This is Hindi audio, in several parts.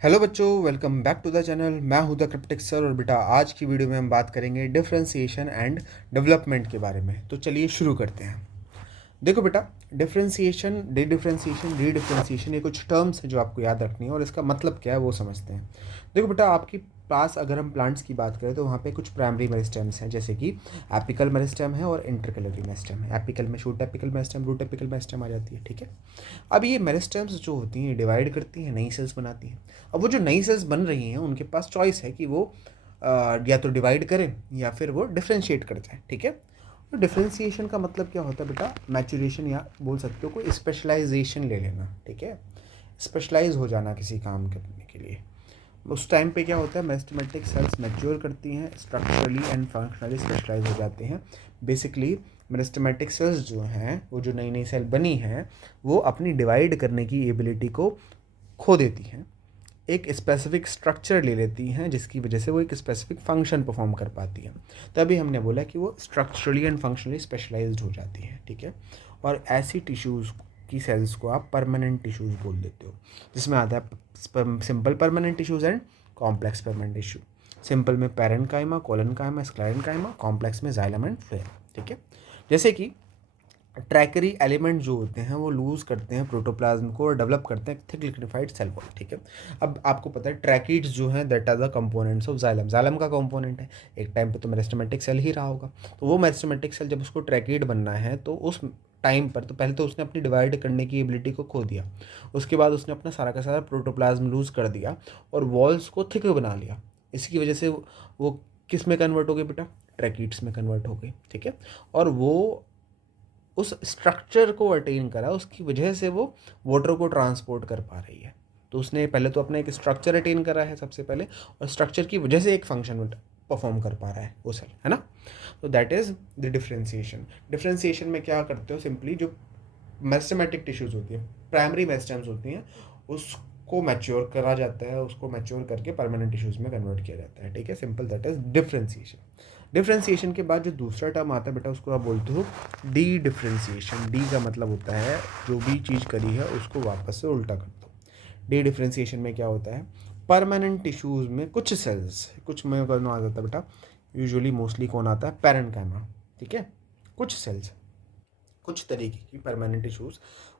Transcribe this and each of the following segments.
हेलो बच्चों, welcome back to the channel. मैं हूं द क्रिप्टिक सर और बेटा आज की वीडियो में हम बात करेंगे डिफरेंशिएशन एंड डेवलपमेंट के बारे में। तो चलिए शुरू करते हैं। देखो बेटा, डिफरेंशिएशन, डी डिफरेंशिएशन, री डिफरेंशिएशन, ये कुछ टर्म्स हैं जो आपको याद रखनी है और इसका मतलब क्या है वो समझते हैं। देखो बेटा, आपकी पास अगर हम प्लांट्स की बात करें तो वहाँ पे कुछ प्राइमरी मेरिस्टेम्स हैं, जैसे कि एपिकल मेरिस्टेम है और इंटरकैलरी मेरिस्टेम है। एपिकल में shoot apical meristem, root apical meristem आ जाती है। ठीक है, अब ये मेरिस्टेम्स जो होती हैं डिवाइड करती हैं, नई सेल्स बनाती हैं। अब वो जो नई सेल्स बन रही हैं उनके पास चॉइस है कि वो या तो डिवाइड करें या फिर वो डिफ्रेंशिएट कर जाए। ठीक है, तो डिफ्रेंशिएशन का मतलब क्या होता है बेटा? मैचुरेशन, या बोल सकते हो कोई स्पेशलाइजेशन ले लेना। ठीक है, स्पेशलाइज हो जाना किसी काम करने के लिए। उस टाइम पे क्या होता है, मेरिस्टेमेटिक सेल्स मैच्योर करती हैं, स्ट्रक्चरली एंड फंक्शनली स्पेशलाइज हो जाते हैं। बेसिकली मेरिस्टेमेटिक सेल्स जो हैं, वो जो नई नई सेल बनी हैं, वो अपनी डिवाइड करने की एबिलिटी को खो देती हैं, एक स्पेसिफिक स्ट्रक्चर ले लेती हैं, जिसकी वजह से वो एक स्पेसिफिक फंक्शन परफॉर्म कर पाती हैं। तभी हमने बोला कि वो स्ट्रक्चरली एंड फंक्शनली स्पेशलाइज्ड हो जाती हैं। ठीक है, और ऐसी टिश्यूज़ की सेल्स को आप परमानेंट टिश्यूज़ बोल देते हो, जिसमें आता है simple permanent tissues and complex permanent tissue. Simple में पैरेन्काइमा, कोलेनकाइमा, स्क्लेरेन्काइमा, कॉम्प्लेक्स में जाइलम एंड फ्लोएम। ठीक है, जैसे कि ट्रैकरी एलिमेंट जो होते हैं वो लूज़ करते हैं प्रोटोप्लाज्म को और डेवलप करते हैं थिक लिक्विफाइड सेल वॉल। ठीक है, अब आपको पता है ट्रैकिड्स जो हैं that are the components of xylem. Xylem का कंपोनेंट है, एक टाइम पे तो मेरिस्टेमेटिक सेल ही रहा होगा। तो वो मेरिस्टेमेटिक सेल जब उसको ट्रैकिड बनना है तो उस टाइम पर तो पहले तो उसने अपनी डिवाइड करने की एबिलिटी को खो दिया। उसके बाद उसने अपना सारा का सारा प्रोटोप्लाज्म लूज़ कर दिया और वॉल्स को थिक बना लिया। इसकी वजह से वो किस में कन्वर्ट हो गई बेटा? ट्रैकिड्स में कन्वर्ट हो गई। ठीक है, और वो उस स्ट्रक्चर को अटेन करा, उसकी वजह से वो वाटर को ट्रांसपोर्ट कर पा रही है। तो उसने पहले तो अपना एक स्ट्रक्चर अटेन करा है सबसे पहले, और स्ट्रक्चर की वजह से एक फंक्शन परफॉर्म कर पा रहा है वो सेल, है ना। तो that is the differentiation. Differentiation में क्या करते हो, सिंपली जो मेरिस्टेमेटिक टिश्यूज़ होती है, प्राइमरी मेरिस्टेम्स होती हैं, उसको मैच्योर करा जाता है, उसको मैच्योर करके परमानेंट टिश्यूज़ में कन्वर्ट किया जाता है। ठीक है, simple, that is differentiation. Differentiation के बाद जो दूसरा टर्म आता है बेटा, उसको आप बोलते हो डी डिफ्रेंसिएशन। डी का मतलब होता है जो भी चीज़ करी है उसको वापस से उल्टा कर दो। डी डिफ्रेंसिएशन में क्या होता है, परमानेंट टिश्यूज़ में कुछ सेल्स, कुछ में कौन आ जाता है बेटा, यूजुअली मोस्टली कौन आता है, पैरेन्काइमा। ठीक है, कुछ सेल्स, कुछ तरीके की परमानेंट टिश्यूज़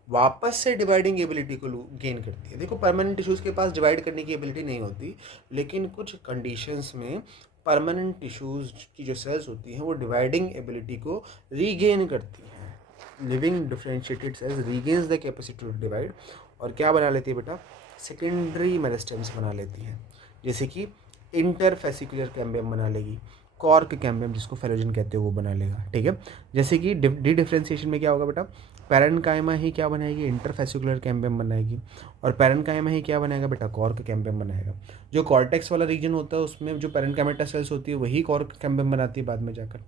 वापस से डिवाइडिंग एबिलिटी को गेन करती है। देखो, परमानेंट टिश्यूज़ के पास डिवाइड करने की एबिलिटी नहीं होती, लेकिन कुछ कंडीशंस में परमानेंट टिश्यूज़ की जो सेल्स होती हैं वो डिवाइडिंग एबिलिटी को रीगेन करती हैं। Living differentiated cells regains the capacity to divide, और क्या बना लेती है बेटा, सेकेंडरी मेरिस्टेम्स बना लेती हैं। जैसे कि इंटरफेसिकुलर कैम्बियम बना लेगी, कॉर्क कैम्बियम जिसको फेलोजन कहते हैं वो बना लेगा। ठीक है, जैसे कि डी डिफ्रेंसिएशन में क्या होगा बेटा, पैरेन्काइमा ही क्या बनाएगी, इंटरफेसिकुलर कैम्बियम बनाएगी, और पैरेन्काइमा ही क्या बनाएगा बेटा, कॉर्क कैम्बियम बनाएगा। जो कॉर्टेक्स वाला रीजन होता है उसमें जो पैरेन्काइमेटा सेल्स होती है वही कॉर्क कैम्बियम बनाती है बाद में जाकर।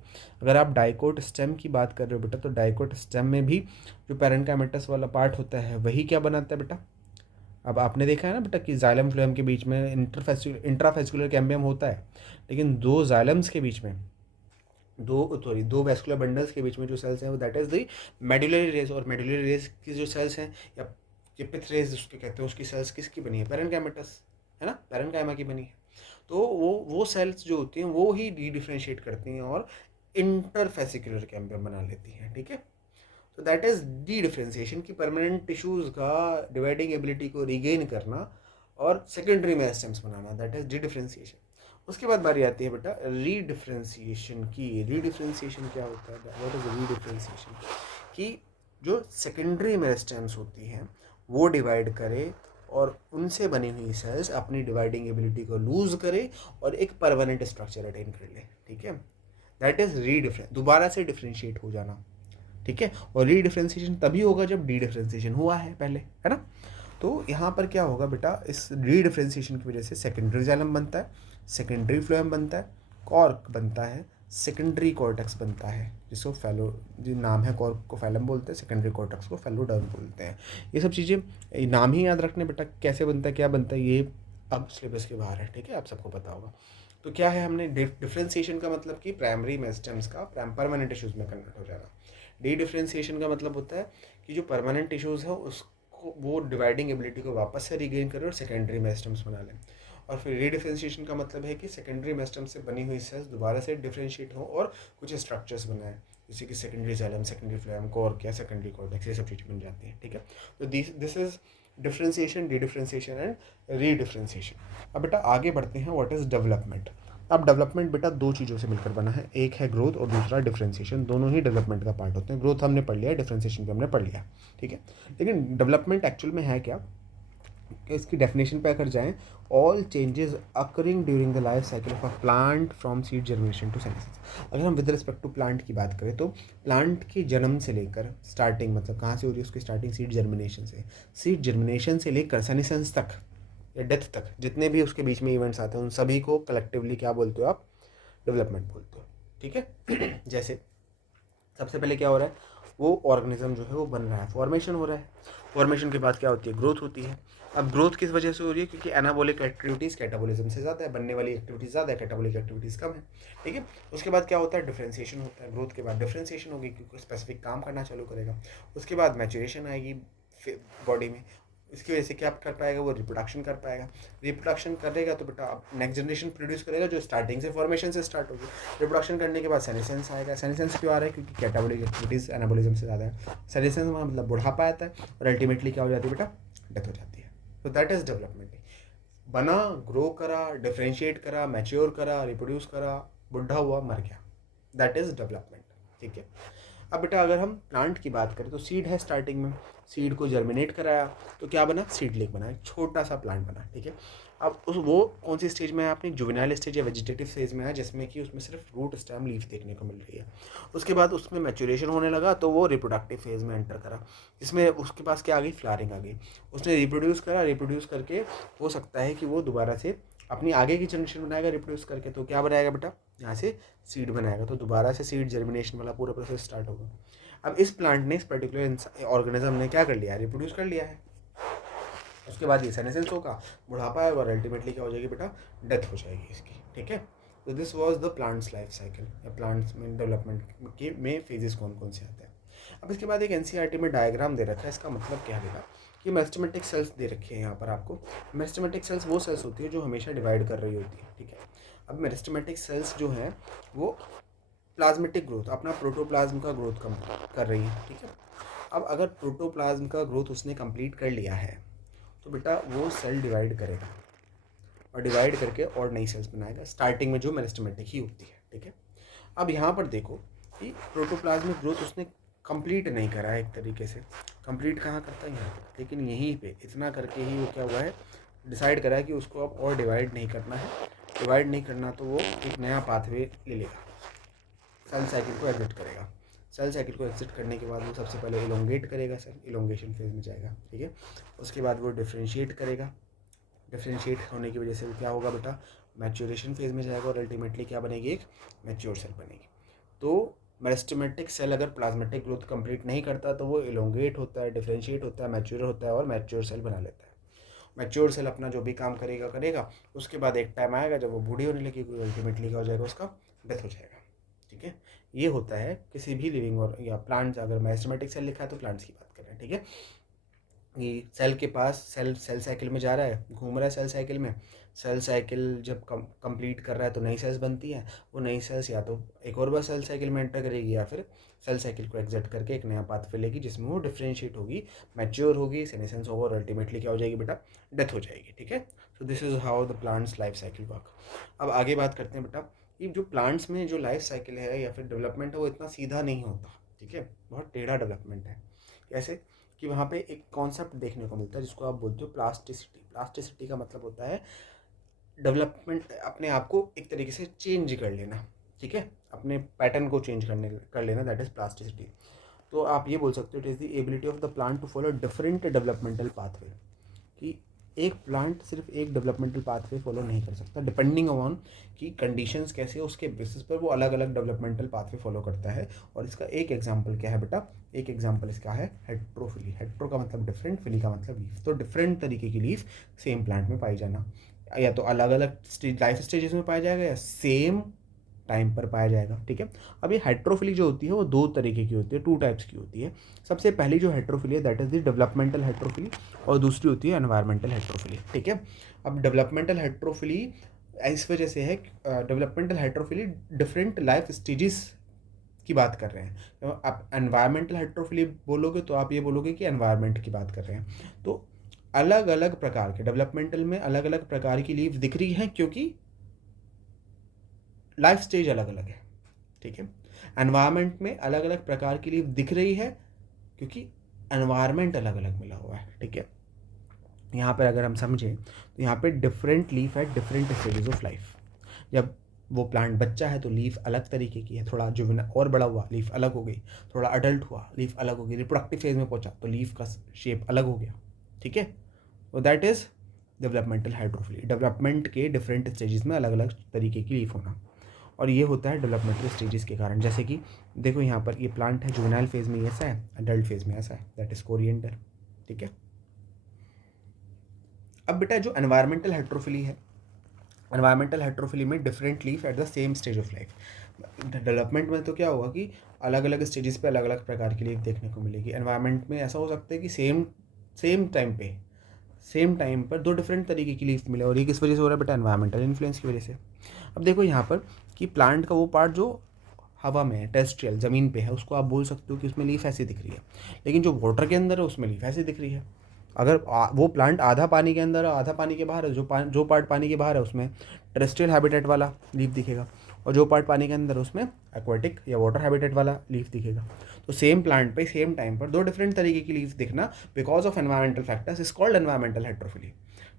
अगर आप डाइकोट स्टेम की बात कर रहे हो बेटा, तो डाइकोट स्टेम में भी जो पैरेन्काइमेटस वाला पार्ट होता है वही क्या बनाता है बेटा। अब आपने देखा है ना बेटा कि जाइलम फ्लोएम के बीच में इंट्राफेस्कुलर कैम्बियम होता है, लेकिन दो जाइलम्स के बीच में, दो वेस्कुलर बंडल्स के बीच में जो सेल्स हैं वो that is the medullary race. और मेडुलरी रेस की जो सेल्स हैं, या पिथ रेस उसके कहते हैं, उसकी सेल्स किसकी बनी है, पैरेन्काइमेटस, है ना, पैरेन्काइमा की बनी है। तो वो सेल्स जो होती हैं वो ही डी डिफ्रेंशिएट करती हैं और इंटरफेसिकुलर कैम्बियम बना लेती हैं। ठीक है, तो दैट इज़ डी डिफ्रेंसिएशन की परमानेंट टिश्यूज़ का डिवाइडिंग एबिलिटी को रिगेन करना और secondary meristems banana, that is D differentiation. उसके बाद बारी आती है बेटा री डिफ्रेंसिएशन की। री डिफ्रेंसिएशन क्या होता है, व्हाट इज री डिफ्रेंसिएशन? कि जो सेकेंडरी मेरिस्टेम्स होती हैं वो डिवाइड करे और उनसे बनी हुई सेल्स अपनी डिवाइडिंग एबिलिटी को लूज़ करे और एक परमानेंट स्ट्रक्चर अटेन कर ले। ठीक है, दैट इज़ री डिफ्रेंस, दोबारा से डिफ्रेंशिएट हो जाना। ठीक है, और री डिफ्रेंसिएशन तभी होगा जब डी डिफ्रेंसिएशन हुआ है पहले, है ना। तो यहाँ पर क्या होगा बेटा, इस री डिफ्रेंसिएशन की वजह से सेकेंडरी जाइलम बनता है, सेकेंडरी फ्लोएम बनता है, कॉर्क बनता है, सेकेंडरी कॉर्टेक्स बनता है, जिसको फैलो, जो नाम है, कॉर्क को फैलम बोलते हैं, सेकेंडरी कॉर्टेक्स को फैलोडर्म बोलते हैं। ये सब चीज़ें नाम ही याद रखने बेटा, कैसे बनता है क्या बनता है ये अब सिलेबस के बाहर है। ठीक है, आप सबको पता होगा। तो क्या है, हमने डिफ्रेंसिएशन का मतलब कि प्राइमरी मेरिस्टेम्स का परमानेंट टिश्यूज़ में कन्वर्ट हो जाना। डी डिफ्रेंसिएशन का मतलब होता है कि जो परमानेंट टिश्यूज़ है वो डिवाइडिंग एबिलिटी को वापस से रीगेन करें और सेकेंडरी मेरिस्टम्स बना लें। और फिर रीडिफरेंशिएशन का मतलब है कि सेकेंडरी मेरिस्टम से बनी हुई सेल्स दोबारा से डिफरेंशिएट हो और कुछ स्ट्रक्चर्स बनाएं, जैसे कि secondary xylem, secondary phloem, cork क्या, सेकेंडरी कॉर्टेक्स, ये सब चीज़ें बन जाती हैं। ठीक है, तो this is differentiation, dedifferentiation and redifferentiation. अब बेटा आगे बढ़ते हैं, व्हाट इज डेवलपमेंट। अब डेवलपमेंट बेटा दो चीज़ों से मिलकर बना है, एक है ग्रोथ और दूसरा डिफरेंशिएशन। दोनों ही डेवलपमेंट का पार्ट होते हैं। ग्रोथ हमने पढ़ लिया, डिफरेंशिएशन भी हमने पढ़ लिया। ठीक है, लेकिन डेवलपमेंट एक्चुअल में है क्या, कि इसकी डेफिनेशन पे अगर जाएं, all changes occurring during the life cycle of a plant from seed germination to senescence. अगर हम विद रिस्पेक्ट टू प्लांट की बात करें तो प्लांट के जन्म से लेकर स्टार्टिंग, मतलब कहाँ से हो रही है उसकी स्टार्टिंग, सीड जर्मिनेशन से, सीड जर्मिनेशन से लेकर सेनेसेंस तक या डेथ तक जितने भी उसके बीच में इवेंट्स आते हैं उन सभी को कलेक्टिवली क्या बोलते हो आप, डेवलपमेंट बोलते हो। ठीक है जैसे सबसे पहले क्या हो रहा है, वो ऑर्गेनिज्म जो है वो बन रहा है, फॉर्मेशन हो रहा है। फॉर्मेशन के बाद क्या होती है, ग्रोथ होती है। अब ग्रोथ किस वजह से हो रही है, क्योंकि एनाबॉलिक एक्टिविटीज़ कैटाबॉलिज्म से ज़्यादा है, बनने वाली एक्टिविटीज़ ज़्यादा है, कैटाबॉलिक एक्टिविटीज़ कम है। ठीक है, उसके बाद क्या होता है, डिफरेंशिएशन होता है। ग्रोथ के बाद डिफरेंशिएशन होगी क्योंकि स्पेसिफिक काम करना चालू करेगा। उसके बाद मैचुरेशन आएगी बॉडी में, इसकी वजह से क्या कर पाएगा, वो रिप्रोडक्शन कर पाएगा। रिप्रोडक्शन करेगा तो बेटा अब नेक्स्ट जनरेशन प्रोड्यूस करेगा जो स्टार्टिंग से फॉर्मेशन से स्टार्ट होगी। रिप्रोडक्शन करने के बाद सेनेसेंस आएगा। सेनेसेंस क्यों आ रहा है, क्योंकि कैटाबॉलिक एक्टिविटीज़ एनाबॉलिज्म से ज़्यादा है। सेनेसेंस मतलब बुढ़ापा आता है और अल्टीमेटली क्या हो जाती है बेटा, डेथ हो जाती है। तो दैट इज डेवलपमेंट। बना, ग्रो करा, डिफ्रेंशिएट करा, मैच्योर करा, रिप्रोड्यूस करा, बुढ़ा हुआ, मर गया, दैट इज डेवलपमेंट। ठीक है, अब बेटा अगर हम प्लांट की बात करें तो सीड है स्टार्टिंग में, सीड को जर्मिनेट कराया तो क्या बना, सीडलिंग बना, एक छोटा सा प्लांट बना। ठीक है, अब उस वो कौन सी स्टेज में है, अपनी जुवेनाइल स्टेज या वेजिटेटिव स्टेज में है, जिसमें कि उसमें सिर्फ रूट, स्टेम, लीफ देखने को मिल रही है। उसके बाद उसमें मैच्योरेशन होने लगा तो वो रिप्रोडक्टिव फेज में एंटर करा, जिसमें उसके पास क्या आ गई, फ्लावरिंग आ गई। उसने रिप्रोड्यूस करा, रिप्रोड्यूस करके हो सकता है कि वो दोबारा से अपनी आगे की जनरेशन बनाएगा रिप्रोड्यूस करके, तो क्या बनाएगा बेटा, यहाँ से सीड बनाएगा, तो दोबारा से सीड जर्मिनेशन वाला पूरा प्रोसेस स्टार्ट होगा। अब इस प्लांट ने, इस पर्टिकुलर ऑर्गेनिज्म ने क्या कर लिया है, रिप्रोड्यूस कर लिया है। उसके बाद ये सेनेसेंस होगा, बुढ़ापा है और अल्टीमेटली क्या हो जाएगी बेटा, डेथ हो जाएगी इसकी। ठीक है, तो this was the plants life cycle, या प्लांट्स में डेवलपमेंट के में फेजेस कौन कौन से आते हैं। अब इसके बाद एक एनसीईआरटी में डायग्राम दे रखा है, इसका मतलब क्या है बेटा, कि मेरिस्टेमेटिक सेल्स दे रखी है यहाँ पर आपको। मेरिस्टेमेटिक सेल्स वो सेल्स होती है जो हमेशा डिवाइड कर रही होती है। ठीक है, अब मेरिस्टेमेटिक सेल्स जो हैं वो प्लाज्मेटिक ग्रोथ, अपना प्रोटोप्लाज्म का ग्रोथ कम कर रही है। ठीक है, अब अगर प्रोटोप्लाज्म का ग्रोथ उसने कंप्लीट कर लिया है तो बेटा वो सेल डिवाइड करेगा और डिवाइड करके और नई सेल्स बनाएगा, स्टार्टिंग में जो मेरिस्टेमेटिक ही होती है। ठीक है, अब यहाँ पर देखो कि प्रोटोप्लाज्मिक ग्रोथ उसने कंप्लीट नहीं करा है, एक तरीके से कंप्लीट कहाँ करता है, यहाँ पर, लेकिन यहीं पे इतना करके ही वो क्या हुआ है, डिसाइड करा है कि उसको अब और डिवाइड नहीं करना है। डिवाइड नहीं करना तो वो एक नया पाथवे ले लेगा, सेल साइकिल को एग्जिट करेगा। सेल साइकिल को एग्जिट करने के बाद वो सबसे पहले इलोंगेट करेगा, सेल इलोंगेशन फेज में जाएगा। ठीक है, उसके बाद वो डिफ्रेंशिएट करेगा। डिफ्रेंशिएट होने की वजह से वो क्या होगा बेटा, मैच्योरेशन फेज में जाएगा और अल्टीमेटली क्या बनेगी, एक मैच्योर सेल बनेगी। तो मेरिस्टेमेटिक सेल अगर प्लाज्मेटिक ग्रोथ कंप्लीट नहीं करता तो वो इलोंगेट होता है, डिफ्रेंशिएट होता है, मैच्योर होता है और मैच्योर सेल बना लेता है। मैच्योर सेल अपना जो भी काम करेगा करेगा, उसके बाद एक टाइम आएगा जब वो बूढ़ी होने लगेगी, अल्टीमेटली क्या हो जाएगा, उसका डेथ हो जाएगा। ठीक है, ये होता है किसी भी लिविंग और या प्लांट्स, अगर मेरिस्टेमेटिक सेल लिखा है तो प्लांट्स की बात कर रहे हैं। ठीक है, ये सेल के पास, सेल साइकिल में जा रहा है, घूम रहा है सेल साइकिल में। सेल साइकिल जब कंप्लीट कर रहा है तो नई सेल्स बनती हैं। वो नई सेल्स या तो एक और बार सेल साइकिल में एंटर करेगी या फिर सेल साइकिल को एग्जिट करके एक नया पाथ लेगी, जिसमें वो डिफ्रेंशिएट होगी, मैच्योर होगी, सेनेसेंस होगा और अल्टीमेटली क्या हो जाएगी बेटा, डेथ हो जाएगी। ठीक है, so this is how the plants life cycle work. अब आगे बात करते हैं बेटा, ये जो प्लांट्स में जो लाइफ साइकिल है या फिर डेवलपमेंट है वो इतना सीधा नहीं होता। ठीक है, बहुत टेढ़ा डेवलपमेंट है। कैसे, कि वहाँ पे एक कॉन्सेप्ट देखने को मिलता है जिसको आप बोलते हो प्लास्टिसिटी। प्लास्टिसिटी का मतलब होता है डेवलपमेंट, अपने आप को एक तरीके से चेंज कर लेना। ठीक है, अपने पैटर्न को चेंज कर लेना, दैट इज प्लास्टिसिटी। तो आप ये बोल सकते हो, it is the ability of the plant to follow different developmental pathway, कि एक प्लांट सिर्फ एक डेवलपमेंटल पाथवे फॉलो नहीं कर सकता, डिपेंडिंग ऑन कि कंडीशंस कैसे है उसके बेसिस पर वो अलग अलग डेवलपमेंटल पाथवे फॉलो करता है। और इसका एक एग्जांपल क्या है बेटा, एक एग्जांपल इसका है हेट्रोफिली। हेट्रो का मतलब डिफरेंट, फिली का मतलब लीफ। तो डिफरेंट तरीके की लीफ सेम प्लांट में पाई जाना, या तो अलग अलग लाइफ स्टेजेस में पाया जाएगा या सेम टाइम पर पाया जाएगा, ठीक है। अब ये हेट्रोफिली जो होती है वो दो तरीके की होती है, 2 टाइप्स की होती है। सबसे पहली जो हेट्रोफिली है that is the developmental heterophylly, और दूसरी होती है एनवायरमेंटल हेट्रोफिली, ठीक है। अब डेवलपमेंटल हेट्रोफिली इस वजह से है, developmental heterophylly different life stages की बात कर रहे हैं। तो आप एनवायरमेंटल हेट्रोफिली बोलोगे तो आप ये बोलोगे कि एनवायरमेंट की बात कर रहे हैं। तो अलग अलग प्रकार के डेवलपमेंटल में अलग अलग प्रकार की लीव दिख रही हैं क्योंकि लाइफ स्टेज अलग अलग है, ठीक है। एनवायरमेंट में अलग अलग प्रकार की लीव दिख रही है क्योंकि एनवायरमेंट अलग अलग मिला हुआ है, ठीक है। यहाँ पर अगर हम समझें तो यहाँ पे डिफरेंट लीफ है डिफरेंट स्टेजेस ऑफ लाइफ। जब वो प्लांट बच्चा है तो लीफ अलग तरीके की है, थोड़ा जुवेनाइल और बड़ा हुआ लीफ अलग हो गई, थोड़ा अडल्ट हुआ लीफ अलग हो गई, रिप्रोडक्टिव फेज में पहुंचा तो लीफ का शेप अलग हो गया, ठीक है। तो that is developmental hydrophily, development के डिफरेंट स्टेजेस में अलग अलग तरीके की लीफ होना। और ये होता है डेवलपमेंटल स्टेजेस के कारण। जैसे कि देखो यहाँ पर ये प्लांट है, जुवेनाइल फेज में ऐसा है, अडल्ट फेज में ऐसा है, दैट इज़ कोरिएंडर, ठीक है। अब बेटा जो एनवायरमेंटल हाइड्रोफिली है, एनवायरमेंटल हेट्रोफिली में different leaf at the same stage of life. Development में तो क्या होगा कि अलग अलग स्टेजेस पे अलग अलग प्रकार की लीफ देखने को मिलेगी। एनवायरमेंट में ऐसा हो सकता है कि सेम टाइम पर दो डिफरेंट तरीके की लीफ मिले, और ये किस वजह से हो रहा है बेटा, एनवायरमेंटल इन्फ्लुएंस की वजह से। अब देखो यहाँ पर कि प्लांट का वो पार्ट जो हवा में है, टेरेस्ट्रियल ज़मीन पे है, उसको आप बोल सकते हो कि उसमें लीफ ऐसी दिख रही है, लेकिन जो वाटर के अंदर है उसमें लीफ ऐसी दिख रही है। अगर वो प्लांट आधा पानी के अंदर है आधा पानी के बाहर है, जो पार्ट पानी के बाहर है उसमें टेरेस्ट्रियल हैबिटेट वाला लीफ दिखेगा, और जो पार्ट पानी के अंदर है उसमें एक्वाटिक या वाटर हैबिटेट वाला लीफ दिखेगा। तो सेम प्लांट पे सेम टाइम पर दो डिफरेंट तरीके की लीफ दिखना because of environmental factors is called environmental heterophylly.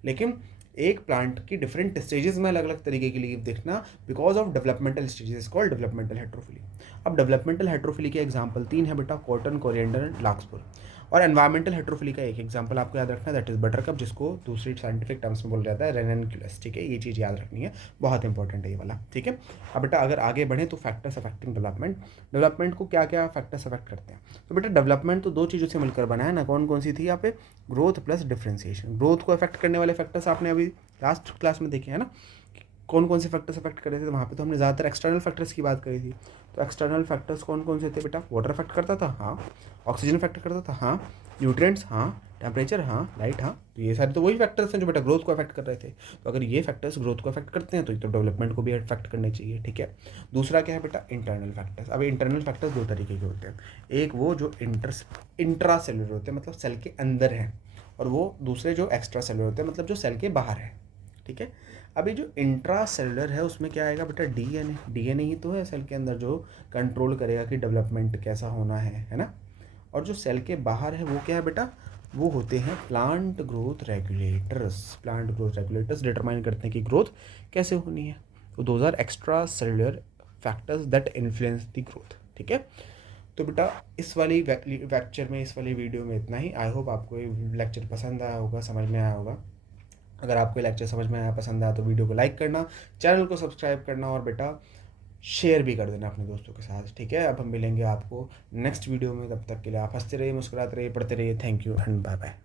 लेकिन एक प्लांट की डिफरेंट स्टेजेस में अलग अलग तरीके की लीफ दिखना because of developmental stages is called developmental heterophylly. अब डेवलपमेंटल हेट्रोफिली के एग्जाम्पल 3 है बेटा, कॉटन, कोरिएंडर एंड लार्कस्पुर। और एनवायरमेंटल हेट्रोफिली का एक एग्जांपल आपको याद रखना है, दैट इज बटरकप, जिसको दूसरी साइंटिफिक टर्म्स में बोला जाता है रेननक्यूलस, ठीक है। ये चीज़ याद रखनी है, बहुत इंपॉर्टेंट है ये वाला, ठीक है। अब बेटा अगर आगे बढ़े तो फैक्टर्स अफेक्टिंग डेवलपमेंट को क्या क्या फैक्टर्स अफेक्ट करते हैं। तो बेटा डेवलपमेंट तो दो चीज़ों से मिलकर बना है ना, कौन कौन सी थी यहाँ पे, ग्रोथ प्लस डिफ्रेंसिएशन। ग्रोथ को अफेक्ट करने वाले फैक्टर्स आपने अभी लास्ट क्लास में देखे हैं ना, कौन कौन से फैक्टर्स अफेक्ट कर रहे थे। तो वहाँ पे तो हमने ज़्यादातर एक्सटर्नल फैक्टर्स की बात करी थी। तो एक्सटर्नल फैक्टर्स कौन कौन से थे बेटा, वाटर अफेक्ट करता था, हाँ। ऑक्सीजन अफेक्ट करता था, हाँ। न्यूट्रिएंट्स, हाँ। टेम्परेचर, हाँ। लाइट, हाँ। तो ये सारे तो वही फैक्टर्स हैं जो बेटा ग्रोथ को अफेक्ट कर रहे थे। तो अगर ये फैक्टर्स ग्रोथ को अफेक्ट करते हैं तो डेवलपमेंट को भी अफेक्ट करने चाहिए, ठीक है। दूसरा क्या है बेटा, इंटरनल फैक्टर्स। अब इंटरनल फैक्टर्स दो तरीके के होते हैं, एक वो जो इंट्रा सेलुलर होते हैं मतलब सेल के अंदर हैं, और वो दूसरे जो एक्स्ट्रा सेलुलर होते हैं मतलब जो सेल के बाहर है, ठीक है। अभी जो इंट्रा सेलुलर है उसमें क्या आएगा बेटा, डीएनए ही तो है सेल के अंदर जो कंट्रोल करेगा कि डेवलपमेंट कैसा होना है ना। और जो सेल के बाहर है वो क्या है बेटा, वो होते हैं plant growth regulators. Plant growth regulators determine करते हैं कि ग्रोथ कैसे होनी है। तो those are extracellular factors that influence the growth, ठीक है। तो बेटा इस वाली लेक्चर में, इस वाली वीडियो में इतना ही। आई होप आपको ये लेक्चर पसंद आया होगा, समझ में आया होगा। अगर आपको ये लेक्चर समझ में आया, पसंद आया तो वीडियो को लाइक करना, चैनल को सब्सक्राइब करना, और बेटा शेयर भी कर देना अपने दोस्तों के साथ, ठीक है। अब हम मिलेंगे आपको नेक्स्ट वीडियो में, तब तक के लिए आप हंसते रहिए, मुस्कुराते रहिए, पढ़ते रहिए। Thank you and bye bye.